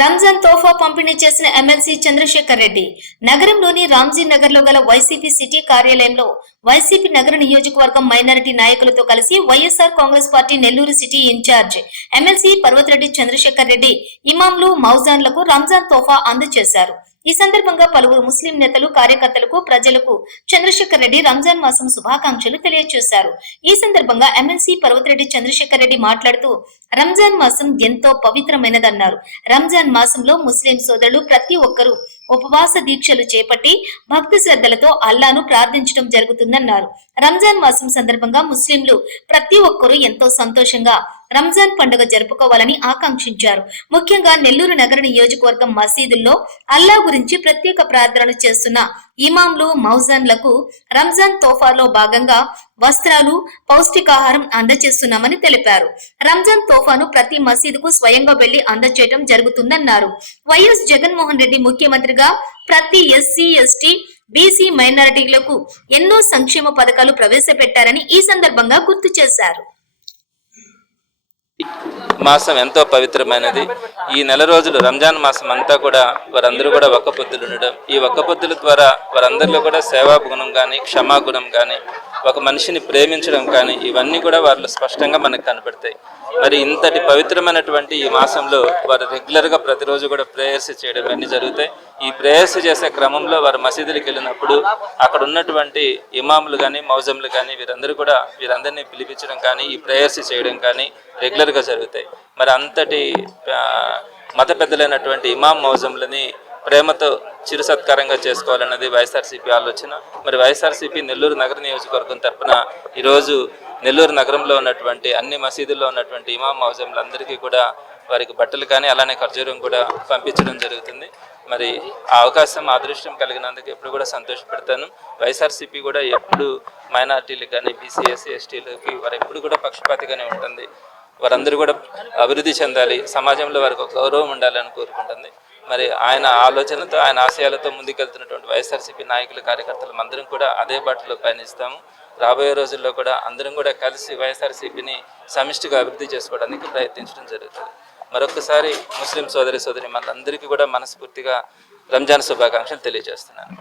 రంజాన్ తోఫా పంపిణీ చేసిన ఎమ్మెల్సీ చంద్రశేఖర్ రెడ్డి నగరంలోని రామ్జీ నగర్ లో గల వైసీపీ సిటీ కార్యాలయంలో వైసీపీ నగర నియోజకవర్గం మైనారిటీ నాయకులతో కలిసి YSR Congress party Nellore city in charge MLC Parvathareddy Chandrashekar Reddy ఇమాంలు మౌజాన్లకు రంజాన్ తోఫా అందజేశారు. ఈ సందర్భంగా పలువురు ముస్లిం నేతలు కార్యకర్తలకు ప్రజలకు చంద్రశేఖర్ రెడ్డి రంజాన్ మాసం శుభాకాంక్షలు తెలియజేశారు. ఈ సందర్భంగా ఎమ్మెల్సీ పర్వతరెడ్డి చంద్రశేఖర్ రెడ్డి మాట్లాడుతూ రంజాన్ మాసం ఎంతో పవిత్రమైనదన్నారు. రంజాన్ మాసంలో ముస్లిం సోదరులు ప్రతి ఒక్కరూ ఉపవాస దీక్షలు చేపట్టి భక్తి శ్రద్ధలతో అల్లాను ప్రార్థించడం జరుగుతుందన్నారు. రంజాన్ మాసం సందర్భంగా ముస్లింలు ప్రతి ఒక్కరూ ఎంతో సంతోషంగా రంజాన్ పండుగ జరుపుకోవాలని ఆకాంక్షించారు. ముఖ్యంగా నెల్లూరు నగర నియోజకవర్గం మసీదుల్లో అల్లా గురించి ప్రత్యేక ప్రార్థనలు చేస్తున్న ఇమాంలు మౌజాన్లకు రంజాన్ తోఫాలో భాగంగా వస్త్రాలు పౌష్టికాహారం అందజేస్తున్నామని తెలిపారు. రంజాన్ తోఫాను ప్రతి మసీదుకు స్వయంగా వెళ్లి అందజేయడం జరుగుతుందన్నారు. వైఎస్ జగన్మోహన్ రెడ్డి ముఖ్యమంత్రిగా ప్రతి ఎస్సీ ఎస్టీ బీసీ మైనారిటీలకు ఎన్నో సంక్షేమ పథకాలు ప్రవేశపెట్టారని ఈ సందర్భంగా గుర్తు చేశారు. మాసం ఎంతో పవిత్రమైనది. ఈ నెల రోజులు రంజాన్ మాసం అంతా కూడా వారందరూ కూడా ఒక్క పొద్దులు ఉండడం, ఈ ఒక్క పొద్దుల ద్వారా వారందరిలో కూడా సేవా గుణం కానీ క్షమాగుణం కానీ ఒక మనిషిని ప్రేమించడం కానీ ఇవన్నీ కూడా వారిలో స్పష్టంగా మనకు కనబడతాయి. మరి ఇంతటి పవిత్రమైనటువంటి ఈ మాసంలో వారు రెగ్యులర్గా ప్రతిరోజు కూడా ప్రేయర్స్ చేయడం అన్నీ జరుగుతాయి. ఈ ప్రేయర్స్ చేసే క్రమంలో వారు మసీదులకు వెళ్ళినప్పుడు అక్కడ ఉన్నటువంటి ఇమాములు కానీ మౌజంలు కానీ వీరందరినీ పిలిపించడం కానీ ఈ ప్రేయర్స్ చేయడం కానీ రెగ్యులర్గా జరుగుతాయి. మరి అంతటి మత పెద్దలైనటువంటి ఇమాం మౌజంలని ప్రేమతో చిరు సత్కారంగా చేసుకోవాలన్నది వైఎస్ఆర్సీపీ ఆలోచన. మరి వైఎస్ఆర్సీపీ నెల్లూరు నగర నియోజకవర్గం తరఫున ఈరోజు నెల్లూరు నగరంలో ఉన్నటువంటి అన్ని మసీదుల్లో ఉన్నటువంటి ఇమాం మౌజంలందరికీ కూడా వారికి బట్టలు కానీ అలానే ఖర్జూరం కూడా పంపించడం జరుగుతుంది. మరి ఆ అవకాశం అదృష్టం కలిగినందుకు ఎప్పుడు కూడా సంతోషపడతాను. వైఎస్ఆర్సీపీ కూడా ఎప్పుడు మైనార్టీలకు కానీ బీసీ ఎస్సీ ఎస్టీలకి వారు ఎప్పుడు కూడా పక్షపాతిగానే ఉంటుంది. వారందరూ కూడా అభివృద్ధి చెందాలి, సమాజంలో వారికి ఒక గౌరవం ఉండాలని కోరుకుంటుంది. మరి ఆయన ఆలోచనతో ఆయన ఆశయాలతో ముందుకెళ్తున్నటువంటి వైఎస్ఆర్సీపీ నాయకులు కార్యకర్తలు అందరం కూడా అదే బాటలో పయనిస్తాము. రాబోయే రోజుల్లో కూడా అందరం కూడా కలిసి వైఎస్ఆర్సీపీని సమిష్టిగా అభివృద్ధి చేసుకోవడానికి ప్రయత్నించడం జరుగుతుంది. మరొకసారి ముస్లిం సోదరి మనందరికీ కూడా మనస్ఫూర్తిగా రంజాన్ శుభాకాంక్షలు తెలియజేస్తున్నాను.